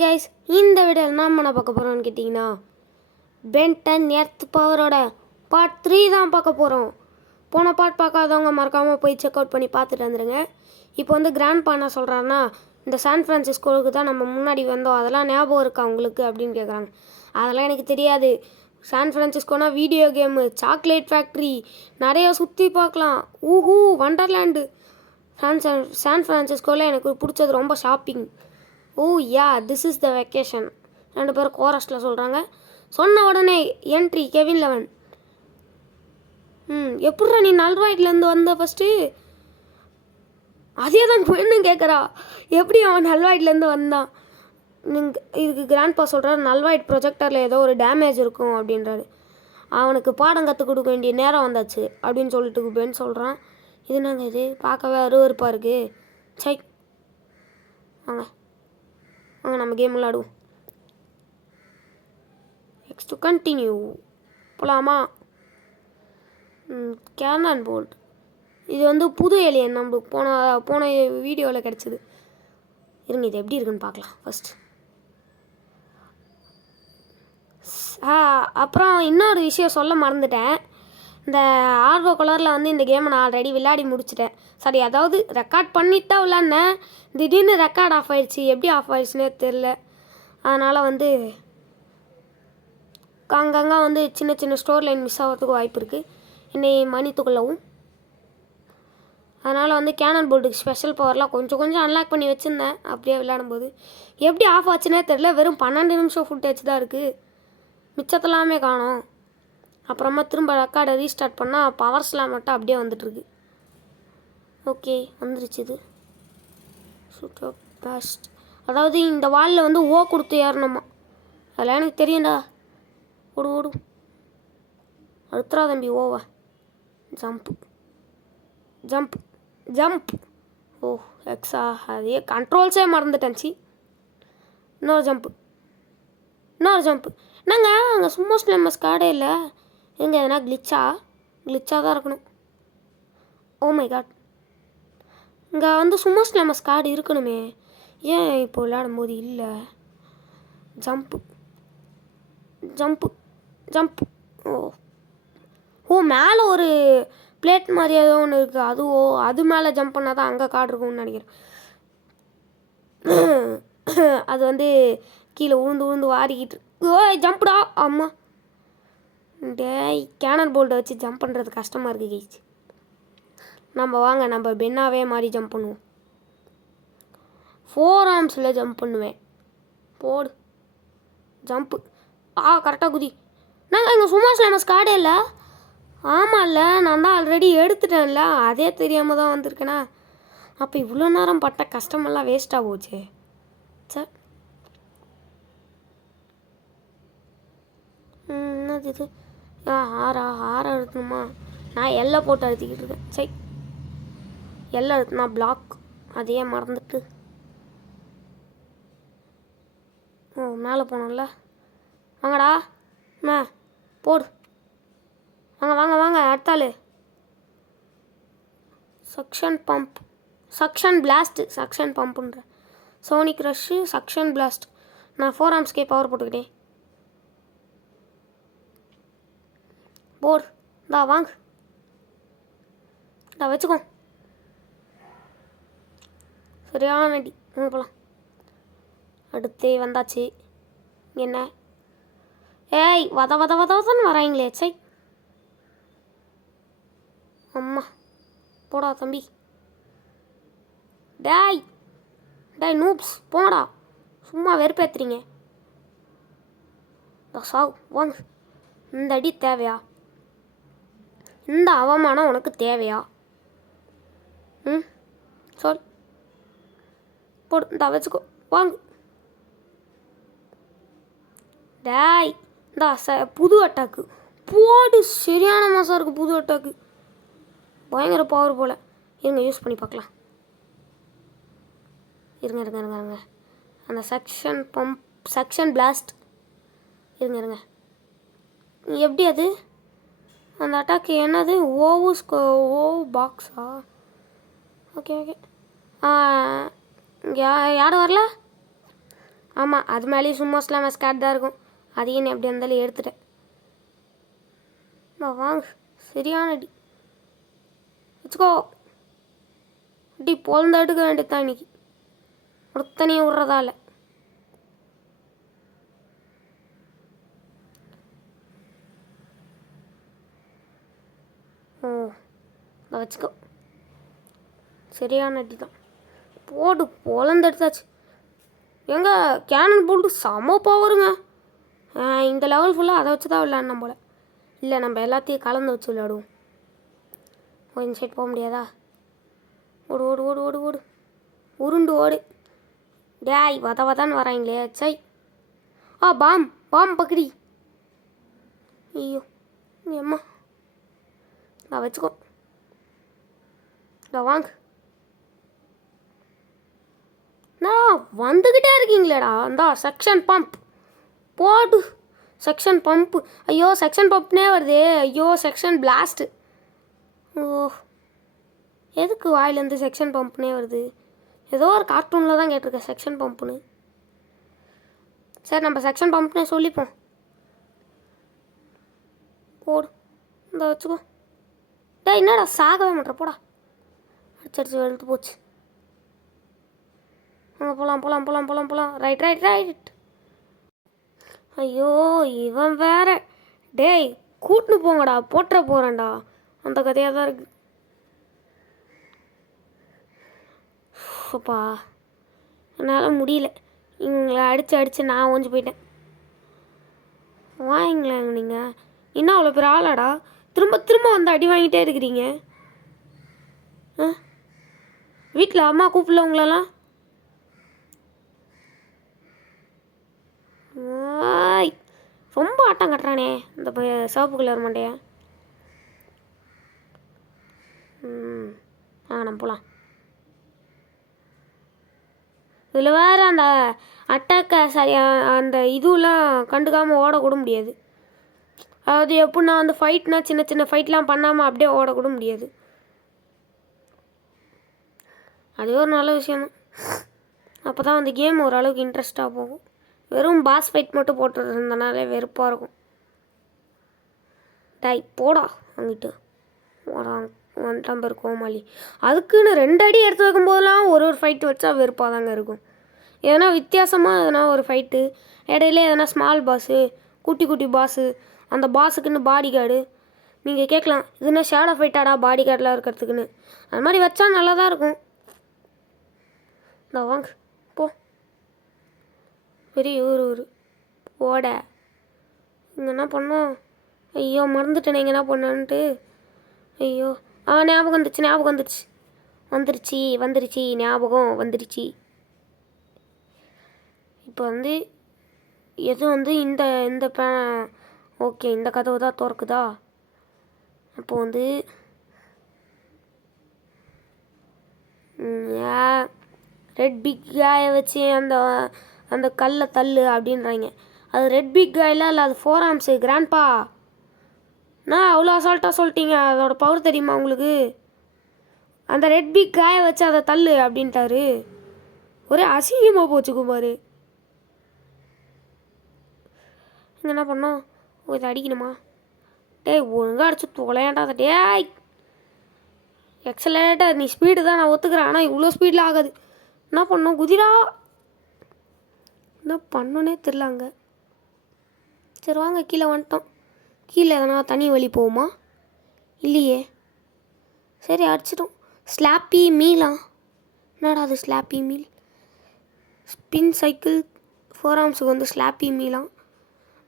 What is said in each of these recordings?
Hi guys, இந்த வீடியோவில் நாம் என்ன பார்க்க போகிறோம்னு கேட்டிங்கன்னா பென் 10 எர்த் பவரோட பார்ட் 3 தான் பார்க்க போகிறோம். போன பார்ட் பார்க்காதவங்க மறக்காமல் போய் செக் அவுட் பண்ணி பார்த்துட்டு வந்துடுங்க. இப்போ வந்து கிராண்ட்பா என்ன சொல்கிறாருன்னா, இந்த சான் ஃப்ரான்சிஸ்கோவுக்கு தான் நம்ம முன்னாடி வந்தோம், அதெல்லாம் ஞாபகம் இருக்கா உங்களுக்கு அப்படின்னு கேட்குறாங்க. அதெல்லாம் எனக்கு தெரியாது. சான் ஃப்ரான்சிஸ்கோனா வீடியோ கேமு, சாக்லேட் ஃபேக்ட்ரி, நிறைய சுற்றி பார்க்கலாம், ஊஹூ வண்டர்லேண்டு. சான் ஃப்ரான்சிஸ்கோவில் எனக்கு பிடிச்சது ரொம்ப shopping. Oh yeah, this is the vacation. ரெண்டு பேரும் கோரஸில் சொல்கிறாங்க. சொன்ன உடனே என்ட்ரி கெவின் லெவன். எப்பட்றா நீ நல்வாய்ட்லேருந்து வந்த ஃபஸ்ட்டு? அதே தான் பெண்ணும் கேட்குறா, எப்படி அவன் நல்வாய்ட்லேருந்து வந்தான்? இதுக்கு கிராண்ட்பா சொல்கிறார், நல்வாய்ட் ப்ரொஜெக்டரில் ஏதோ ஒரு டேமேஜ் இருக்கும் அப்படின்றாரு. அவனுக்கு பாடம் கற்றுக் கொடுக்க வேண்டிய நேரம் வந்தாச்சு அப்படின்னு சொல்லிட்டு பென் சொல்கிறான். இது நாங்கள் இது பார்க்கவே அருவருப்பாக இருக்குது. சை, வாங்க வாங்க நம்ம கேம் விளாடுவோம். நெக்ஸ்ட் கண்டினியூ போகலாமா? கேனான் போல்ட், இது வந்து புது ஏலியன் நம்மளுக்கு போன வீடியோவில் கிடச்சிது. இருங்க, இது எப்படி இருக்குன்னு பார்க்கலாம் ஃபஸ்ட். அப்புறம் இன்னொரு விஷயம் சொல்ல மறந்துட்டேன். இந்த ஆர்வோ கலரில் வந்து இந்த கேமை நான் ஆல்ரெடி விளையாடி முடிச்சிட்டேன். சரி, அதாவது ரெக்கார்ட் பண்ணிட்டு தான் விளாட்னேன். திடீர்னு ரெக்கார்ட் ஆஃப் ஆகிடுச்சு. எப்படி ஆஃப் ஆகிடுச்சுனே தெரில. அதனால் வந்து அங்கங்கே வந்து சின்ன சின்ன ஸ்டோர் லைன் மிஸ் ஆகிறதுக்கு வாய்ப்பு இருக்குது. என்னை மன்னித்துக்கொள்ளவும். அதனால் வந்து கேனன் போல்ட்டுக்கு ஸ்பெஷல் பவர்லாம் கொஞ்சம் கொஞ்சம் அன்லாக் பண்ணி வச்சுருந்தேன். அப்படியே விளையாடும்போது எப்படி ஆஃப் ஆச்சுன்னே தெரில. வெறும் 12 நிமிஷம் ஃபுட்டேஜ் தான் இருக்குது, மிச்சத்தெல்லாமே காணோம். அப்புறமா திரும்ப ரெக்கார்டை ரீஸ்டார்ட் பண்ணால் பவர் ஸ்லாம் மட்டும் அப்படியே வந்துட்டுருக்கு. ஓகே, வந்துருச்சு இது. Super best. அதாவது இந்த வாலில் வந்து ஓ கொடுத்து ஏறணுமா? அதெல்லாம் எனக்கு தெரியும்டா. ஓடு ஓடு, அடுத்துறா தம்பி ஓவா. Jump jump jump. ஓ எக்ஸா, அதே கண்ட்ரோல்ஸே மறந்துட்டேன்ச்சி. இன்னொரு ஜம்ப்பு, இன்னொரு ஜம்ப்பு. என்னங்க அங்கே சும்மா ஸ்லெம்மஸ் கார்டே இல்லை. எங்கே எதனா கிளிச்சாக தான் இருக்கணும். ஓ மை காட், இங்கே வந்து சும்மா ஸ்லெம்மஸ் கார்டு இருக்கணுமே, ஏன் இப்போ விளையாடும் போது இல்லை? Jump jump jump. ஓ ஓ, மேலே ஒரு பிளேட் மாதிரி ஏதோ ஒன்று இருக்குது. அது மேலே ஜம்ப் பண்ணால் தான் அங்கே கார்டு இருக்கும்னு நினைக்கிறேன். அது வந்து கீழே உழுந்து வாரிக்கிட்டு. ஓய் ஜம்ப்டா அம்மா. டேய், கேனன் போல்ட்டை வச்சு ஜம்ப் பண்ணுறது கஷ்டமாக இருக்குது கைஸ். நம்ம பென்னாவே மாதிரி ஜம்ப் பண்ணுவோம். 4 ஆர்ம்ஸில் ஜம்ப் பண்ணுவேன். போடு ஜம்ப்பு. கரெக்டாக குதி. நாங்கள் எங்கள் சும்மா ஸ்லேமஸ் கார்டே இல்லை. ஆமாம் இல்லை, நான் தான் ஆல்ரெடி எடுத்துட்டேன்ல, அதே தெரியாமல் தான் வந்திருக்கேனா? அப்போ இவ்வளோ நேரம் பட்ட கஷ்டமெல்லாம் வேஸ்ட்டாக போச்சு. சார் என்னது இது? ஆறா எடுக்கணுமா? நான் எல்லாம் போட்டு அழுத்திக்கிட்டு இருக்கேன். சை, எல்லாம் எடுத்துனா பிளாக், அதையே மறந்துட்டு. ஓ, மேலே போனோம்ல. வாங்கடா போடு. வாங்க அடுத்தாள். Suction pump, suction blast, suction பம்புன்ற சோனிக் ரஷ்ஷு, சக்ஷன் பிளாஸ்ட். நான் 4 ஆர்ம்ஸ்கே பவர் போட்டுக்கிட்டேன். போடு, வாங்க வச்சுக்கோ. சரியான அடி. போகலாம். அடுத்தே வந்தாச்சு. என்ன ஏய், வதன்னு வராங்களே. சை, அம்மா போடா தம்பி. டேய் நூப்ஸ் போடா, சும்மா வெறுப்பேற்றுறீங்க. சாவு வாங்க. இந்த அடி தேவையா? இந்த அவமானம் உனக்கு தேவையா? சாரி, போடு, வச்சுக்கோ. வாங்க. டேய் புது அட்டாக்கு போடு. சரியான மாதம் இருக்குது புது அட்டாக்கு. பயங்கர பவர் போல். இருங்க யூஸ் பண்ணி பார்க்கலாம். இருங்க அந்த சக்ஷன் பம்ப், சக்ஷன் பிளாஸ்ட். இருங்க எப்படி அது? அந்த அட்டாக்கு என்னது? ஓ பாக்ஸா? ஓகே. யாரும் வரல? ஆமாம், அது மேலேயும் சும்மா ஸ்லாமஸ் ஸ்கேட் தான் இருக்கும். அதையும் நீ எப்படி இருந்தாலும் எடுத்துட்டேன். வாங்க, சரியான அடி வச்சுக்கோ. அடி பொழுந்த எடுக்க வேண்டியதான் இன்னைக்கு. ஒருத்தனையும் விட்றதால. ஓ, அதை வச்சுக்கோ. சரியான அடி தான். போடு, பொழந்து எடுத்தாச்சு. எங்க கேனன் போல்ட்டு செம பவருங்க. இந்த லெவல் ஃபுல்லாக அதை வச்சு தான் விளையாடணும் போல். இல்லை, நம்ம எல்லாத்தையும் கலந்து வச்சு விளையாடுவோம். இந்த சைட் போக முடியாதா? ஓடு ஓடு ஓடு ஓடு ஓடு, உருண்டு ஓடு. டேய், வதான்னு வராங்களே. சை. பாம் பாம் பக்கடி. ஐயோ அம்மா, நான் வச்சுக்கோ. வாங்க. நான் வந்துக்கிட்டே இருக்கீங்களேடா. அந்த செக்ஷன் பம்ப் போடு. Section pump. ஐயோ, செக்ஷன் பம்ப்னே வருதே. ஐயோ, செக்ஷன் பிளாஸ்ட்டு. ஓ, எதுக்கு வாயிலேருந்து செக்ஷன் பம்ப்னே வருது? ஏதோ ஒரு கார்ட்டூனில் தான் கேட்டிருக்கேன் செக்ஷன் பம்ப்புன்னு. சரி, நம்ம செக்ஷன் பம்ப்னே சொல்லிப்போம். போடு, இந்த வச்சுக்கோ. என்னடா சாகவே மாட்டேற? போடா, அடிச்சடிச்சு வெளுத்து போச்சு. போகலாம் போகலாம் போகலாம் போகலாம் போகலாம். Right right right. ஐயோ, இவன் வேற. டேய், கூட்டுன்னு போங்கடா, போட்டுற போகிறேன்டா. அந்த கதையாக தான் இருக்குது. அப்பா, என்னால் முடியல. இவங்களை அடித்து நான் ஓஞ்சி போயிட்டேன். வாங்கிங்களாங்க நீங்கள். இன்னும் அவ்வளோ பேர் ஆளாடா. திரும்ப திரும்ப வந்து அடி வாங்கிட்டே இருக்கிறீங்க. வீட்டில் அம்மா கூப்பிடல உங்களெல்லாம்? ரொம்ப ஆட்டம் கட்டுறானே இந்த சிவப்பு கலர் மண்டையா. நம்ம போகலாம். இதில் வேறு அந்த அட்டாக்கை சரியாக அந்த இதுவெலாம் கண்டுக்காமல் ஓடக்கூட முடியாது. அதாவது எப்படின்னா அந்த ஃபைட்னா சின்ன சின்ன ஃபைட்லாம் பண்ணாமல் அப்படியே ஓடக்கூட முடியாது. அது ஒரு நல்ல விஷயந்தான். அப்போ தான் அந்த கேம் ஓரளவுக்கு இன்ட்ரெஸ்ட்டாக போகும். வெறும் பாஸ் ஃபைட் மட்டும் போட்டுட்டு இருந்தனாலே வெறுப்பாக இருக்கும். டாய் போடா அங்கிட்டு. வந்துட்டான் பேர் கோமாளி. அதுக்குன்னு 2 அடி எடுத்து வைக்கும்போதெல்லாம் ஒரு ஃபைட்டு வச்சா வெறுப்பாக தாங்க இருக்கும். எதனா வித்தியாசமாக எதனா ஒரு ஃபைட்டு, இடையில எதனா ஸ்மால் பாஸு, குட்டி குட்டி பாஸு, அந்த பாஸுக்குன்னு பாடி கார்டு. நீங்கள் கேட்கலாம், இதுனா ஷேடோ ஃபைட்டாடா பாடி கார்டெலாம் இருக்கிறதுக்குன்னு. அது மாதிரி வச்சா நல்லா தான் இருக்கும். இந்த வாங்க போ. பெரிய ஊர் ஓட. இங்கே என்ன பண்ணோம்? ஐயோ, மறந்துட்டேனே இங்கே என்ன பண்ணான்ட்டு. ஐயோ, ஞாபகம் வந்துருச்சு ஞாபகம் வந்துருச்சு. இப்போ வந்து எது வந்து இந்த இந்த ஓகே, இந்த கதவு தான் திறக்குதா? அப்போ வந்து ரெட் பிக் காயை வச்சு அந்த அந்த கல்லை தள்ளு அப்படின்றாங்க. அது ரெட் பிக் காயெலாம் இல்லை, அது 4 ஆர்ம்ஸு கிராண்ட்பா. அவ்வளோ அசால்ட்டாக சொல்லிட்டீங்க. அதோட பவர் தெரியுமா உங்களுக்கு? அந்த ரெட் பிக் காயை வச்சு அதை தள்ளு அப்படின்ட்டாரு. ஒரே அசிங்கமாக போச்சு குமார். இங்கே என்ன பண்ணோம்? இதை அடிக்கணுமா? டேய், ஒழுங்காக அடிச்சு தொலையாண்டாத. டேய், எக்ஸலேட்டாக நீ ஸ்பீடு தான் நான் ஒத்துக்கிறேன். ஆனால் இவ்வளோ ஸ்பீடில் ஆகாது. என்ன பண்ணோம்? குதிரா என்ன பண்ணோன்னே தெரிலாங்க. சரி வாங்க, கீழே வந்துட்டோம். கீழே எதனா தனி வழி போகுமா? இல்லையே. சரி, அடிச்சிட்டோம். ஸ்லாப்பி மீலா? என்னடா அது ஸ்லாப்பி மீல்? ஸ்பின் சைக்கிள் 4 ஆர்ம்ஸுக்கு வந்து ஸ்லாப்பி மீலாம்.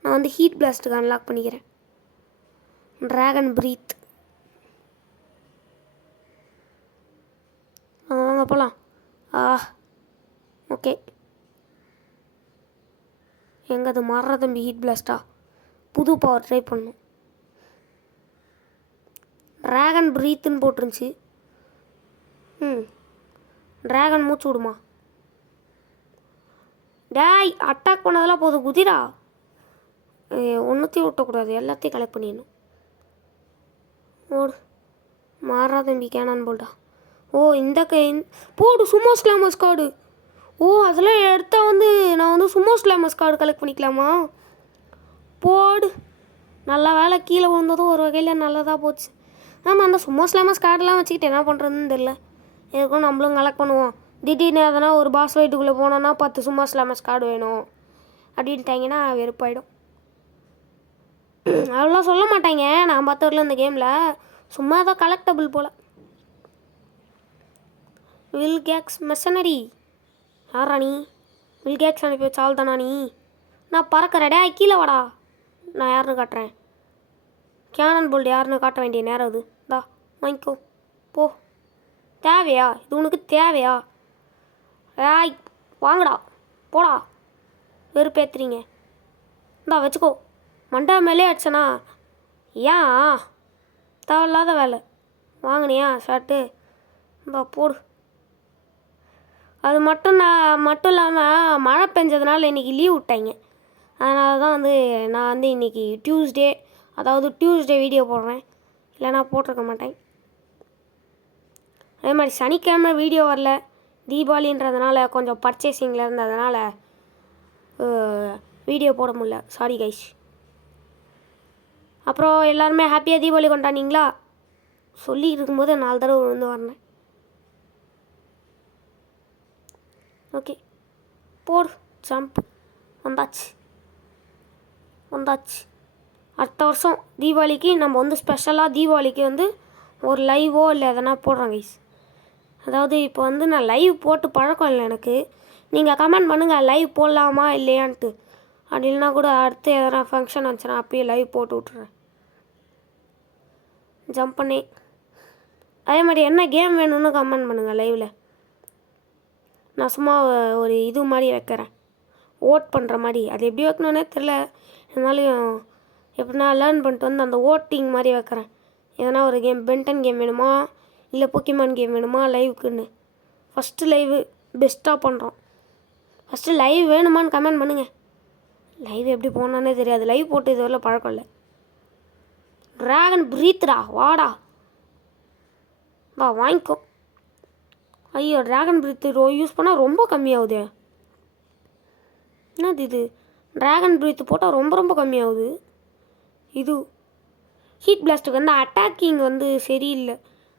நான் வந்து ஹீட் பிளாஸ்ட்டுக்கு அன்லாக் பண்ணிக்கிறேன். Dragon breath. வாங்க போகலாம். ஓகே. எங்கே அது மாறுற தம்பி? ஹீட் பிளாஸ்ட்டா? புது பவர் ட்ரை பண்ணணும். ட்ராகன் ப்ரீத்துன்னு போட்டுருந்துச்சு. ட்ராகன் மூச்சு விடுமா? டேய், அட்டாக் பண்ணதெல்லாம் போதும் குதிரா. ஒன்றுத்தையும் விட்டக்கூடாது, எல்லாத்தையும் கலெக்ட் பண்ணிடணும். ஓடு, மாறா தம்பி கேனான் போல்டா. ஓ, இந்த போடு சும்மா ஸ்லாமஸ் கார்டு. ஓ அதெல்லாம் எடுத்தா வந்து நான் வந்து சும்மா ஸ்லாமஸ் கார்டு கலெக்ட் பண்ணிக்கலாமா? போடு, நல்ல வேலை கீழே விழுந்ததும் ஒரு வகையில் நல்லதாக போச்சு. ஆமாம், அந்த சும்மா ஸ்லாமஸ் கார்டெலாம் வச்சுக்கிட்டு என்ன பண்ணுறதுன்னு தெரில. எதுக்கும் நம்மளும் கலெக்ட் பண்ணுவோம். திடீர்னு எதனா ஒரு பாஸ் ஃபைட்டுக்குள்ளே போனோன்னா 10 சும்மா ஸ்லாமஸ் கார்டு வேணும் அப்படின்ட்டாங்கன்னா வெறுப்பாயிடும். அதெல்லாம் சொல்ல மாட்டாங்க நான் பார்த்தவரில் இந்த கேமில். சும்மா தான் கலெக்டபிள் போல். வில் கேக்ஸ் மெஷனரி யாரா நீ? வில் கேக்ஸ் அனுப்பி வச்ச ஆள் தானா நீ? நான் பறக்கிறடே, கீழே வாடா. நான் யாருன்னு காட்டுறேன். கேனன் போல்டு யாருன்னு காட்ட வேண்டிய நேரம் அது. தா வாங்கிக்கோ போ. தேவையா இது உனக்கு? தேவையா? ஏய் வாங்கடா, போடா, வெறுப்பேத்துறீங்க. இந்தா வச்சுக்கோ. மண்டா மேலே அடிச்சனா? ஏன் தேவையில்லாத வேலை. வாங்கினியா ஷர்ட்டு? இந்தா போடு. அது மட்டும் இல்லாமல் மழை பெஞ்சதுனால இன்றைக்கி லீவ் விட்டாங்க. அதனால தான் வந்து நான் வந்து இன்றைக்கி டியூஸ்டே வீடியோ போடுறேன். இல்லைனா போட்டிருக்க மாட்டேன். அதே மாதிரி சனிக்கிழமை வீடியோ வரல. தீபாவளின்றதுனால கொஞ்சம் பர்ச்சேசிங்கில் இருந்ததுனால வீடியோ போட முடியல. Sorry guys. அப்புறம் எல்லாருமே ஹாப்பியாக தீபாவளி கொண்டாடிங்களா? சொல்லி இருக்கும்போது 4 தடவை விழுந்து வரேன். ஓகே போடு. ஜம்ப். வந்தாச்சு. அடுத்த வருஷம் தீபாவளிக்கு நம்ம வந்து ஸ்பெஷலாக தீபாவளிக்கு வந்து ஒரு லைவோ இல்லை எதனா போடுறோம் கைஸ். அதாவது இப்போ வந்து நான் லைவ் போட்டு பழக்கம் இல்லை எனக்கு. நீங்கள் கமெண்ட் பண்ணுங்கள் லைவ் போடலாமா இல்லையான்ட்டு. அப்படி இல்லைனா கூட அடுத்து எதனா ஃபங்க்ஷன் வந்துச்சுன்னா அப்பயே லைவ் போட்டு விட்டுறேன். ஜம்ப் பண்ணி அதே மாதிரி என்ன கேம் வேணும்னு கமெண்ட் பண்ணுங்கள் லைவில். நான் சும்மா ஒரு இது மாதிரி வைக்கிறேன், ஓட் பண்ணுற மாதிரி. அது எப்படி வைக்கணுன்னே தெரில. இருந்தாலும் எப்படின்னா லேர்ன் பண்ணிட்டு வந்து அந்த ஓட்டிங் மாதிரி வைக்கிறேன். எதனா ஒரு கேம், பென்டன் கேம் வேணுமா இல்லை போக்கிமான் கேம் வேணுமா லைவுக்குன்னு. ஃபஸ்ட்டு லைவு பெஸ்ட்டாக பண்ணுறோம். ஃபஸ்ட்டு லைவ் வேணுமான்னு கமெண்ட் பண்ணுங்கள். லைவ் எப்படி போனானே தெரியாது. லைவ் போட்டு இது வரல பழக்கம் இல்லை. ட்ராகன் ப்ரீத்டா, வாடா வா வாங்கிக்கோ. ஐயோ ட்ராகன் ப்ரீத் யூஸ் பண்ணால் ரொம்ப கம்மியாகுதே. என்னது இது? ட்ராகன் ப்ரீத் போட்டால் ரொம்ப கம்மியாகுது. இது ஹீட் பிளாஸ்ட்டுக்கு வந்து அட்டாக்கிங் வந்து சரியில்லை.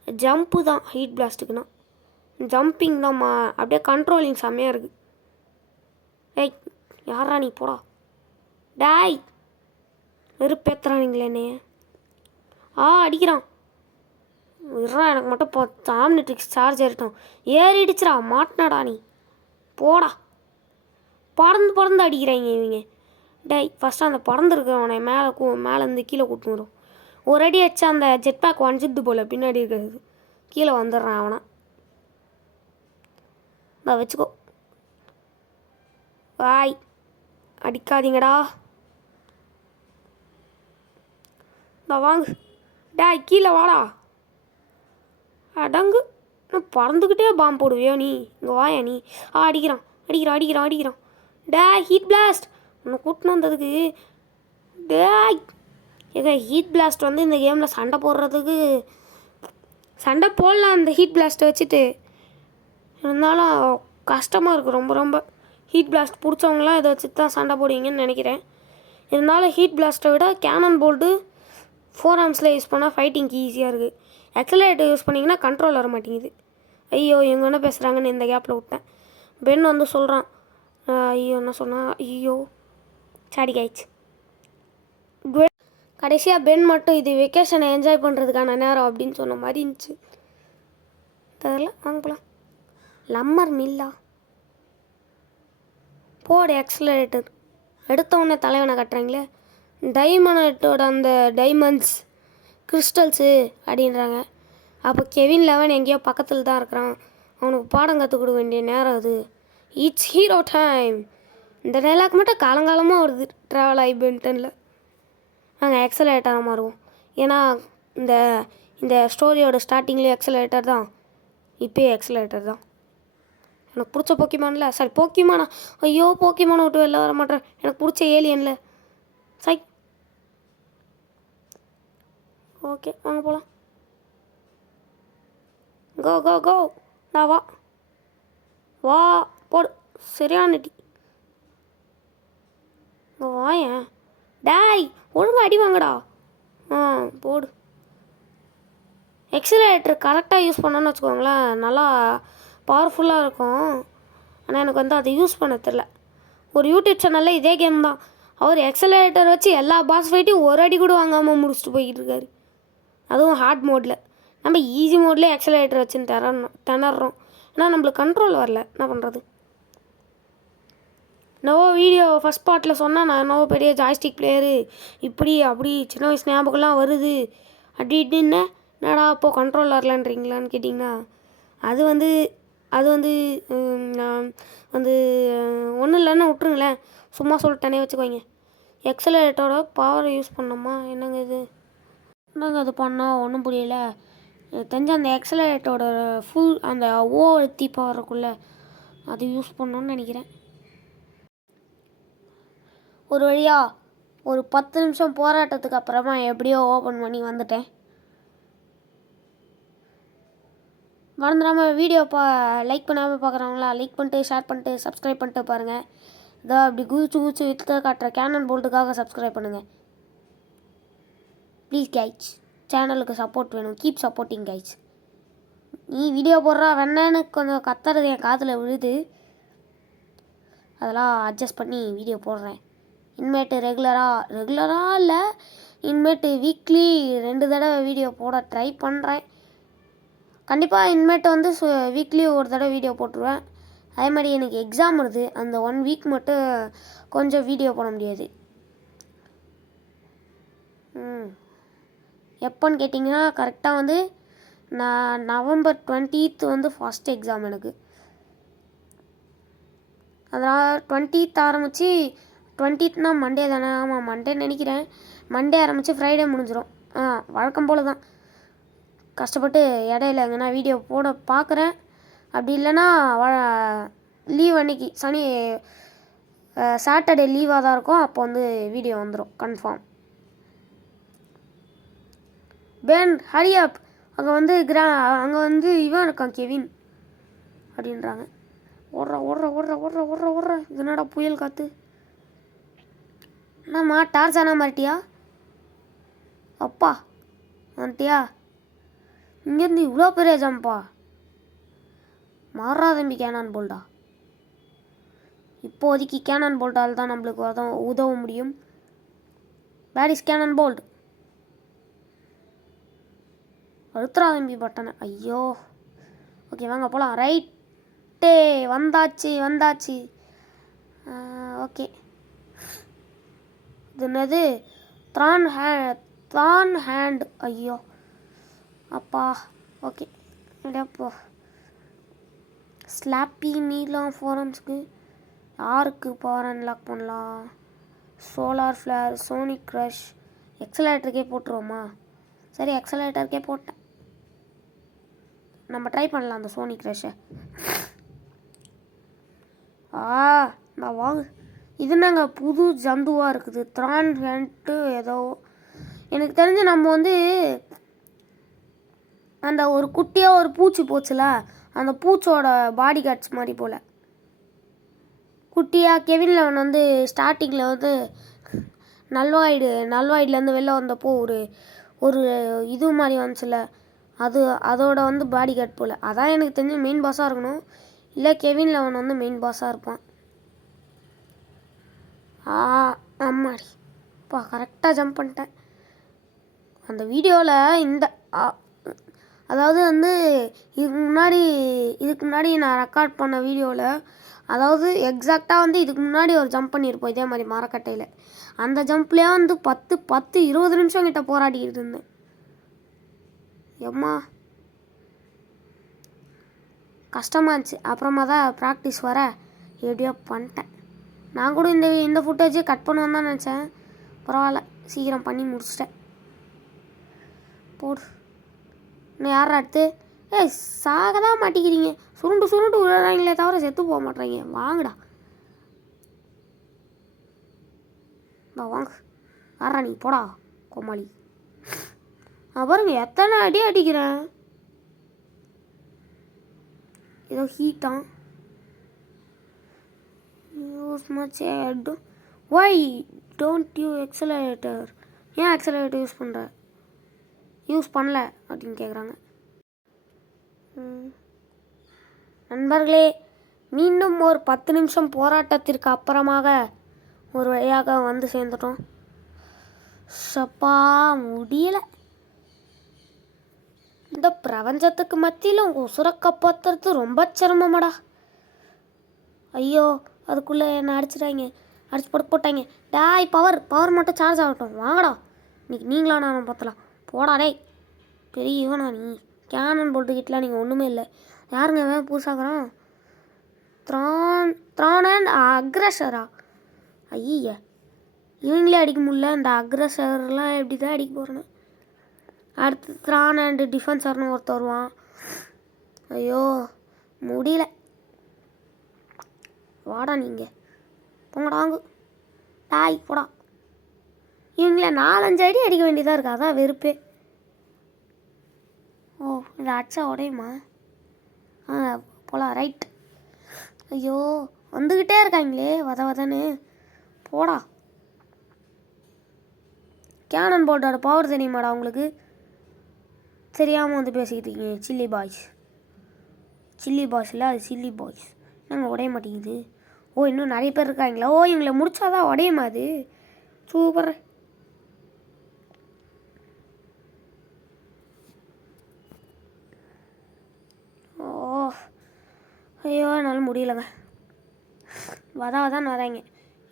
ஜம்ப்பு தான் ஹீட் பிளாஸ்ட்டுக்குன்னா. ஜம்பிங் தான்மா அப்படியே கண்ட்ரோலிங் செம்மையாக இருக்குது. ஏய் யாரா நீ? போடா டாய். வெறுப்பேத்துறானுங்களே என்னைய. அடிக்கிறான். விட்றா எனக்கு மட்டும் இப்போ ஆம்னிட்ரிக்ஸ் சார்ஜ் ஏறிட்டோம். ஏறிடுச்சுடா, மாட்டினாடா நீ. போடா. பறந்து அடிக்கிறாங்க இவங்க. டேய் ஃபஸ்ட்டு அந்த பறந்துருக்கிறவனை மேலேருந்து கீழே கூட்டின்னு வரும். ஒரு அடி அடிச்சா அந்த ஜெட் பேக் வஞ்சிது போல் பின்னாடி இருக்கிறது. கீழே வந்துடுறான் அவனை. நான் வச்சுக்கோ. வாய் அடிக்காதீங்கடா. நான் வாங்கு. டேய் கீழே வாடா. அடங்கு. நான் பறந்துக்கிட்டே பாம்பு போடுவியோ நீ? இங்கே வாயா நீ. அடிக்கிறான். டேய் ஹீட் பிளாஸ்ட். உன்னை கூட்டின்னு வந்ததுக்கு. டேய் ஹீட் பிளாஸ்ட் வந்து இந்த கேமில் சண்டை போடுறதுக்கு சண்டை போடலாம் அந்த ஹீட் பிளாஸ்ட்டை வச்சுட்டு. இருந்தாலும் கஷ்டமாக இருக்குது ரொம்ப. ஹீட் பிளாஸ்ட் பிடிச்சவங்களாம் இதை வச்சு தான் சண்டை போடுவீங்கன்னு நினைக்கிறேன். இருந்தாலும் ஹீட் பிளாஸ்ட்டை விட கேனன் போல்டு 4 ஆர்ம்ஸில் யூஸ் பண்ணால் ஃபைட்டிங்க்கு ஈஸியாக இருக்குது. எக்ஸலேட்டர் யூஸ் பண்ணிங்கன்னா கண்ட்ரோல் வர மாட்டேங்குது. ஐயோ இவங்க என்ன பேசுகிறாங்கன்னு இந்த கேப்பில் விட்டேன். பென் வந்து சொல்கிறான். ஐயோ என்ன சொன்னான்? ஐயோ சாடி காய்ச்சி. கடைசியாக பென் மட்டும் இது வெக்கேஷனை என்ஜாய் பண்ணுறதுக்கான நேரம் அப்படின்னு சொன்ன மாதிரி இருந்துச்சு. தெரியல, வாங்க போகலாம். லம்மர் மில்லா போடு. எக்ஸலரேட்டர் எடுத்தவுடனே தலைவனை கட்டுறாங்களே. டைமண்டோட அந்த டைமண்ட்ஸ் கிறிஸ்டல்ஸு அப்படின்றாங்க. அப்போ கெவின் லெவன் எங்கேயோ பக்கத்தில் தான் இருக்கிறான். அவனுக்கு பாடம் கற்றுக் கொடுக்க வேண்டிய நேரம் அது. It's hero time. இந்த டைலாக் மட்டும் காலங்காலமாக வருது ட்ராவல் ஆகி பென்டனில். நாங்கள் எக்ஸலேட்டராக மாறுவோம். ஏன்னா இந்த இந்த ஸ்டோரியோட ஸ்டார்டிங்லேயே எக்ஸலேட்டர் தான், இப்போயே எக்ஸலேட்டர் தான். எனக்கு பிடிச்ச போக்கிமானில் சாரி போக்கிமானா ஐயோ போக்கிமானை விட்டு வெளில வர மாட்டேன். எனக்கு பிடிச்ச ஏலியனில் சை. ஓகே வாங்க போகலாம். கோ நான் வா போடு. சரியான அடி. வாயேன் டாய், ஒழுங்காக அடி வாங்கடா. போடு. எக்ஸலேட்டர் கரெக்டாக யூஸ் பண்ணோன்னு வச்சுக்கோங்களேன், நல்லா பவர்ஃபுல்லாக இருக்கும். ஆனால் எனக்கு வந்து அதை யூஸ் பண்ண தெரில. ஒரு யூடியூப் சேனலில் இதே கேம் தான், அவர் எக்ஸலேட்டர் வச்சு எல்லா பாஸ் ஃபைட்டையும் ஒரு அடி கூட வாங்காமல் முடிச்சுட்டு போய்கிட்டு இருக்காரு. அதுவும் ஹார்ட் மோடில். நம்ம ஈஸி மோட்லேயே எக்ஸலேட்டர் வச்சுன்னு திணறோம். ஏன்னா நம்மளுக்கு கண்ட்ரோல் வரல, என்ன பண்ணுறது. என்னவோ வீடியோ ஃபஸ்ட் பார்ட்டில் சொன்னால் நான் என்னவோ பெரிய ஜாய்ஸ்டிக் பிளேயரு, இப்படி அப்படி சின்ன வயசு ஞாபகம்லாம் வருது அப்படி இப்படின்னு. என்னடா அப்போது கண்ட்ரோல் வரலன்றீங்களான்னு கேட்டிங்கன்னா, அது வந்து நான் வந்து ஒன்றும் இல்லைன்னு விட்ருங்களேன். சும்மா சொல்லிட்டேனே வச்சுக்கோங்க. எக்ஸலேட்டரோட பவரை யூஸ் பண்ணோமா, என்னங்க இது, என்னங்க அது பண்ணோம் ஒன்றும் புரியல. தெரிஞ்ச அந்த எக்ஸலேட்டரோட ஃபுல் அந்த அழுத்தி பவருக்குள்ளே அது யூஸ் பண்ணோன்னு நினைக்கிறேன். ஒரு வழியாக ஒரு 10 நிமிஷம் போராட்டத்துக்கு அப்புறமா எப்படியோ ஓப்பன் பண்ணி வந்துட்டேன். மறந்துடாமல் வீடியோ லைக் பண்ணாமல் பார்க்குறவங்களா லைக் பண்ணிட்டு ஷேர் பண்ணிட்டு சப்ஸ்கிரைப் பண்ணிட்டு பாருங்கள். இதோ அப்படி குதிச்சு வித்து காட்டுற கேனன் போல்ட்டுக்காக சப்ஸ்கிரைப் பண்ணுங்கள் ப்ளீஸ் கைஸ். சேனலுக்கு சப்போர்ட் வேணும், கீப் சப்போர்ட்டிங் கைஸ். நீ வீடியோ போடுறா வேணான்னு கொஞ்சம் கத்துறது என் காதில் விழுது, அதெல்லாம் அட்ஜஸ்ட் பண்ணி வீடியோ போடுறேன். இனிமேட்டு ரெகுலராக இல்லை, இனிமேட்டு வீக்லி 2 தடவை வீடியோ போட ட்ரை பண்ணுறேன். கண்டிப்பாக இனிமேட்டு வந்து வீக்லி ஒரு தடவை வீடியோ போட்டுருவேன். அதே மாதிரி எனக்கு எக்ஸாம் வருது, அந்த 1 வீக் மட்டும் கொஞ்சம் வீடியோ போட முடியாது. எப்போன்னு கேட்டிங்கன்னா கரெக்டாக வந்து நான் November 20th வந்து ஃபஸ்ட் எக்ஸாம் எனக்கு. அதனால் 20th ஆரம்பித்து 20th மண்டே தானே, ஆமாம் மண்டே நினைக்கிறேன். மண்டே ஆரம்பித்து ஃப்ரைடே முடிஞ்சிடும். வழக்கம் போல் தான் கஷ்டப்பட்டு இடையில எங்கன்னா வீடியோ போட பார்க்குறேன். அப்படி இல்லைன்னா லீவ் அன்னைக்கு சாட்டர்டே லீவாக தான் இருக்கும், அப்போ வந்து வீடியோ வந்துடும் கன்ஃபார்ம். பென் ஹரி அப், அங்கே வந்து இவன் இருக்கான் கெவின் அப்படின்றாங்க. ஓடுற இது என்னடா புயல் காற்று. என்னம்மா டார்சானா மாட்டியா? அப்பா வந்துட்டியா? இங்கேருந்து இவ்வளோ பெரிய ஜம்பா, மாறா தம்பி கேனான் போல்டா. இப்போதைக்கு கேனான் போல்ட்டால் தான் நம்மளுக்கு உதவ முடியும். Where is cannon bolt? அழுத்துறா தம்பி பட்டனை. ஐயோ, ஓகே வாங்க போகலாம். ரைட்டே, வந்தாச்சு. ஓகே, இது என்னது? த்ரான் ஹேண்ட். ஐயோ அப்பா, ஓகே எப்போ ஸ்லாப்பி நீலாம் ஃபோரம்ஸ்க்கு யாருக்கு பவர் அன்லாக் பண்ணலாம்? சோலார் ஃப்ளேர், சோனிக் க்ரஷ், எக்ஸலேட்டருக்கே போட்டுருவோமா? சரி எக்ஸலேட்டருக்கே போட்டேன். நம்ம ட்ரை பண்ணலாம் அந்த சோனிக் க்ரஷை. நான் வாங்க. இது நாங்கள் புது ஜந்துவாக இருக்குது, த்ரான் ஹேண்ட்டு ஏதோ. எனக்கு தெரிஞ்சு நம்ம வந்து அந்த ஒரு குட்டியாக ஒரு பூச்சி போச்சுல, அந்த பூச்சோட பாடி கார்ட்ஸ் மாதிரி போல். குட்டியாக கெவின் லெவன் வந்து ஸ்டார்டிங்கில் வந்து நல்வாய்டுலேருந்து வெளில வந்தப்போ ஒரு இது மாதிரி வந்துச்சுல, அதோட வந்து பாடி கார்ட் போல். அதான் எனக்கு தெரிஞ்சு மெயின் பாஸாக இருக்கணும், இல்லை கெவின் லெவன் வந்து மெயின் பாஸாக இருப்பான். ஆமாடி அப்பா, கரெக்டாக ஜம்ப் பண்ணிட்டேன். அந்த வீடியோவில் அதாவது வந்து இதுக்கு முன்னாடி நான் ரெக்கார்ட் பண்ண வீடியோவில், அதாவது எக்ஸாக்டாக வந்து இதுக்கு முன்னாடி ஒரு ஜம்ப் பண்ணியிருப்போம் இதே மாதிரி மரக்கட்டையில். அந்த ஜம்ப்லேயே வந்து 20 நிமிஷம் கிட்ட போராடிக்கிட்டு இருந்தேன். எம்மா கஷ்டமாக இருந்துச்சு. அப்புறமா தான் ப்ராக்டிஸ் வர எப்படியோ பண்ணிட்டேன். நான் கூட இந்த ஃபுட்டேஜ் கட் பண்ணுவேன்னு தான் நினச்சேன், பரவாயில்ல சீக்கிரம் பண்ணி முடிச்சிட்டேன். போடு. இன்னும் யாரா அடுத்து? சாக தான் மாட்டிக்கிறீங்க, சுருண்டு விழுறாங்களே தவிர செத்து போக மாட்டேறீங்க. வாங்கடா வாங்க, யாரா நீ? போடா கோமாளி. பாருங்க எத்தனை அடி அடிக்கிறேன். ஏதோ ஹீட்டான். Use much why don't you accelerator? ஏன் எக்ஸலரேட்டர் யூஸ் பண்ணல அப்படின்னு கேட்குறாங்க. நண்பர்களே, மீண்டும் ஒரு 10 நிமிஷம் போராட்டத்திற்கு அப்புறமாக ஒரு வழியாக வந்து சேர்ந்துட்டோம். சப்பா முடியலை. இந்த பிரபஞ்சத்துக்கு மத்தியில் உங்கள் உசுரை காப்பாற்றுறது ரொம்ப சிரமமாடா. ஐயோ, அதுக்குள்ளே என்னை அடிச்சிட்டாங்க, அடிச்சு போட்டாங்க. டாய் பவர் மட்டும் சார்ஜ் ஆகட்டும், வாங்கடா. இன்னைக்கு நீங்களா நான் பார்த்தலாம். போடா டேய், பெரிய இவனா நீ? கேனன் போட்டுக்கிட்டலாம் நீங்கள் ஒன்றுமே இல்லை. யாருங்க வேன் புதுசாகிறான்? த்ரான் அண்ட் அக்ரஸரா? ஐய, இவங்களே அடிக்க முடியல, இந்த அக்ரஸர்லாம் எப்படி தான் அடிக்க போகிறேன்னு. அடுத்து த்ரான் அண்டு டிஃபென்சர்னு ஒருத்தர் வருவான். ஐயோ முடியல. வாடா நீங்கள், போங்கடாங்கு டாய் போடா. இவங்கள 4-5 அடி அடிக்க வேண்டியதாக இருக்கா, அதான் வெறுப்பே. ஓ, இதை அடிச்சா உடையுமா? போலாம், ரைட். ஐயோ, வந்துக்கிட்டே இருக்காங்களே வதன்னு. போடா. கேனன் போட்டோட பவர் தெரியுமாடா உங்களுக்கு? தெரியாமல் வந்து பேசிக்கிட்டு இருக்கீங்க. சில்லி பாய்ஸ் இல்லை, அது சில்லி பாய்ஸ். நாங்கள் உடைய மாட்டேங்குது. ஓ, இன்னும் நிறைய பேர் இருக்காங்களா? ஓ, இவங்களை முடிச்சாதான் உடையுமா அது? சூப்பர். ஓ ஐயோ, என்னால் முடியலைங்க. வதான் வராங்க.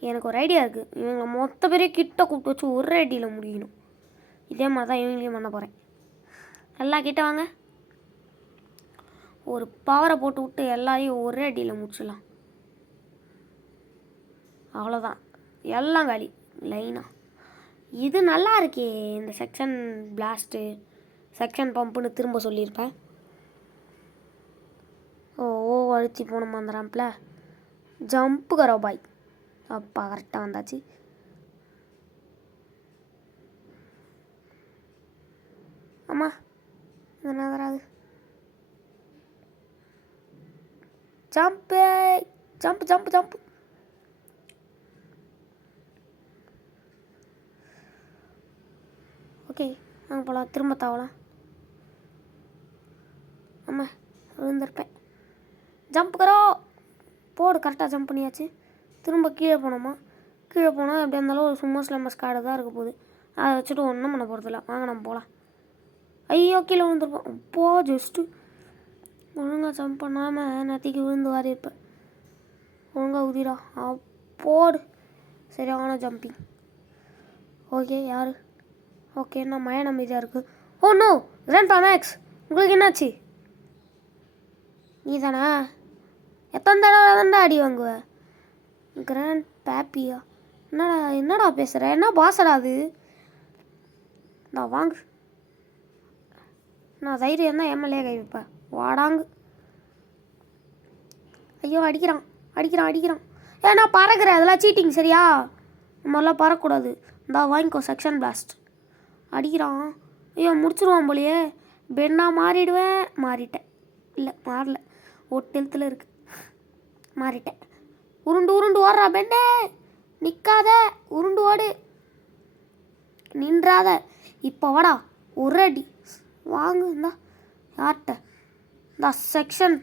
எனக்கு ஒரு ஐடியா இருக்குது. இவங்களை மொத்த பேரே கிட்ட கூப்பிட்டு வச்சு ஒரு ஐடியில் முடியணும். இதே மாதிரி தான் இவங்களையும் பண்ண போகிறேன். எல்லாம் கிட்ட வாங்க. ஒரு பவரை போட்டு விட்டு எல்லாரையும் ஒரே அடியில் முடிச்சிடலாம். அவ்வளோதான், எல்லாம் காலி லைனாக. இது நல்லா இருக்கே, இந்த செக்ஷன் பிளாஸ்ட்டு, செக்ஷன் பம்புன்னு திரும்ப சொல்லியிருப்பேன். ஓ அழுத்தி போகணுமா அந்த ரேம்பில்? ஜம்ப்பு கரோ பாய். அப்பா கரெக்டாக வந்தாச்சு. அம்மா என்ன வராது. Jump jump jump jump. Okay, நாங்கள் போகலாம். திரும்ப தாவலாம். அம்மா விழுந்திருப்பேன். ஜம்ப் கரோ போடு. கரெக்டாக ஜம்ப் பண்ணியாச்சு. திரும்ப கீழே போனோமா? கீழே போனால் எப்படி இருந்தாலும் ஒரு சும்மா ஸ்லம்பஸ் கார்டு தான் இருக்க போகுது. அதை வச்சுட்டு ஒன்றும் பண்ண போகிறதில்ல. வாங்க நம்ம போகலாம். ஐயோ, கீழே விழுந்துருப்போம். அப்போ ஜஸ்ட்டு ஒழுங்காக ஜம்ப் பண்ணாமல் நத்திக்கு விழுந்து வாரி இருப்பேன். ஒழுங்காக உதிரா. அப்போடு சரியான ஜம்பிங். ஓகே, யார்? ஓகே, நான் மய நம்பிதான் இருக்குது. ஓ நோ, கிராண்ட் மேக்ஸ், உங்களுக்கு என்னாச்சு? நீ தானே? எத்தனை தடவை தான்டா அடி வாங்குவேன்? கிராண்ட் பேப்பியா? என்னடா பேசுகிற? என்ன பாசடா அது? நான் வாங்கு. நான் தைரியம் தான் எம்எல்ஏ கை வைப்பேன். வாடாங்கு. ஐயோ, அடிக்கிறான். ஏன்னா பறக்கிறேன், அதெல்லாம் சீட்டிங் சரியா? இந்த மாதிரிலாம் பறக்கக்கூடாது. இந்தா வாங்கிக்கோ செக்ஷன் பிளாஸ்ட். அடிக்கிறான். ஐயோ, முடிச்சிருவான் போலையே. பெண்ணாக மாறிட்டேன். இல்லை, மாறல, ஒட்டெழுத்தில் இருக்கு. மாறிட்டேன். உருண்டு ஓடுறா பெண்ணே. நிற்காத, உருண்டு ஓடு, நின்றாத. இப்போ வாடா, ஒரு அடி வாங்கு. இந்தா யார்கிட்ட? இந்த செக்ஷன்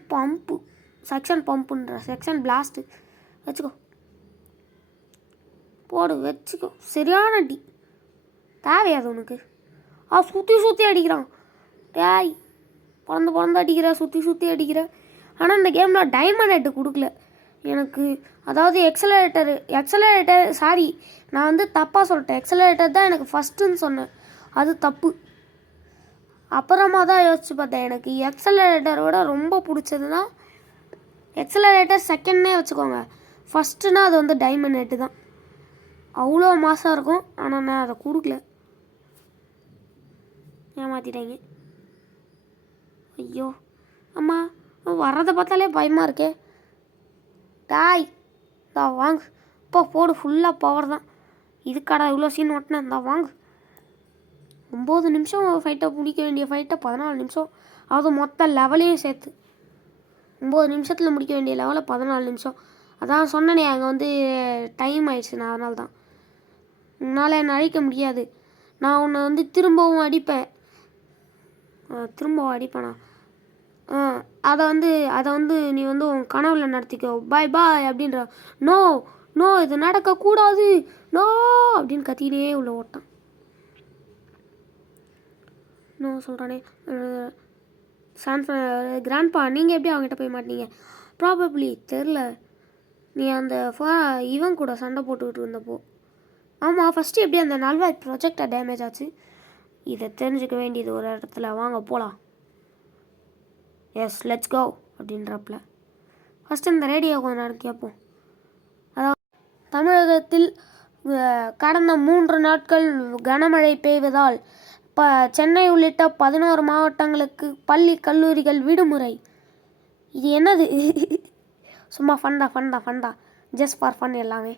பம்புன்ற செக்ஷன் பிளாஸ்ட்டு வச்சுக்கோ. போடு, வச்சுக்கோ. சரியான அடி. தேவையாது உனக்கு? சுற்றி அடிக்கிறான். டேய், பிறந்து அடிக்கிற, சுற்றி அடிக்கிற. ஆனால் இந்த கேமில் டைமண்ட் ஹெட்டு கொடுக்கல எனக்கு. அதாவது எக்ஸலரேட்டர் சாரி, நான் வந்து தப்பாக சொல்லிட்டேன். எக்ஸலரேட்டர் தான் எனக்கு ஃபஸ்ட்டுன்னு சொன்னேன், அது தப்பு. அப்புறமா தான் யோசிச்சு பார்த்தேன். எனக்கு எக்ஸலரேட்டரோட ரொம்ப பிடிச்சதுன்னா எக்ஸலரேட்டர் செகண்ட்னே வச்சுக்கோங்க. ஃபஸ்ட்டுனா அது வந்து டைமண்ட் ஹெட்டு தான். அவ்வளோ மாசாக இருக்கும். ஆனால் நான் அதை கொடுக்கல, ஏமாற்றிட்டாங்க. ஐயோ அம்மா, வர்றதை பார்த்தாலே பயமாக இருக்கே. டாய், தான் வாங்கு. இப்போ போடு, ஃபுல்லாக பவர் தான். இதுக்காடா இவ்வளோ சீன் ஓட்டினேன்? தான் வாங்கு. 9 நிமிஷம் ஃபைட்டை முடிக்க வேண்டிய ஃபைட்டை 14 நிமிஷம். அது மொத்த லெவலையும் சேர்த்து 9 நிமிஷத்தில் முடிக்க வேண்டிய லெவலில் 14 நிமிஷம். அதான் சொன்னனே அங்கே வந்து டைம் ஆயிடுச்சு, நான் அதனால தான். உன்னால் என்னை அழிக்க முடியாது. நான் உன்னை வந்து திரும்பவும் அடிப்பேன். திரும்பவும் அடிப்பேனா? அதை வந்து நீ வந்து உன் கனவுல நடத்திக்கோ. பாய் பாய் அப்படின்ற. நோ நோ, இது நடக்கக்கூடாது, நோ அப்படின்னு கத்திக்கிட்டே உள்ள ஓட்டான். நோ சொல்கிறானே. கிராண்ட்பா, நீங்கள் எப்படி அவங்ககிட்ட போய் மாட்டீங்க? ப்ராபப்ளி தெரில. நீ அந்த இவன் கூட சண்டை போட்டுக்கிட்டு இருந்தப்போ. ஆமாம், ஃபஸ்ட்டு எப்படி அந்த நல்வாய் ப்ரொஜெக்டர் டேமேஜ் ஆச்சு? இதை தெரிஞ்சுக்க வேண்டியது ஒரு இடத்துல. வாங்க போகலாம். எஸ், லெட்ஸ் கோ அப்படின்றப்பல ஃபஸ்ட்டு இந்த ரேடியோ கொஞ்ச நேரம் கேட்போம். அதாவது தமிழகத்தில் கடந்த 3 நாட்கள் கனமழை பெய்வதால் சென்னை உள்ளிட்ட 11 மாவட்டங்களுக்கு பள்ளி கல்லூரிகள் விடுமுறை. இது என்னது? சும்மா ஃபண்டா ஜஸ்ட் ஃபார் ஃபன் எல்லாமே.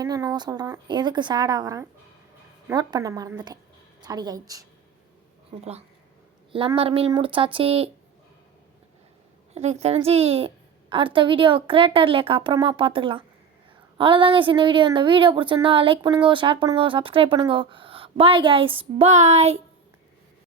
என்னென்னவோ சொல்கிறான். எதுக்கு சேட் ஆகிறான்? நோட் பண்ண மறந்துட்டேன். சாரி ஆயிடுச்சு. ஓகேலாம், லம்மர் மீல் முடிச்சாச்சு. எனக்கு தெரிஞ்சு அடுத்த வீடியோ கிரேட்டர் லேக் அப்புறமா பார்த்துக்கலாம். அவ்வளோதாங்க இந்த வீடியோ. இந்த வீடியோ பிடிச்சிருந்தா லைக் பண்ணுங்க, ஷேர் பண்ணுங்க, சப்ஸ்கிரைப் பண்ணுங்க. பாய் கைஸ், பாய்.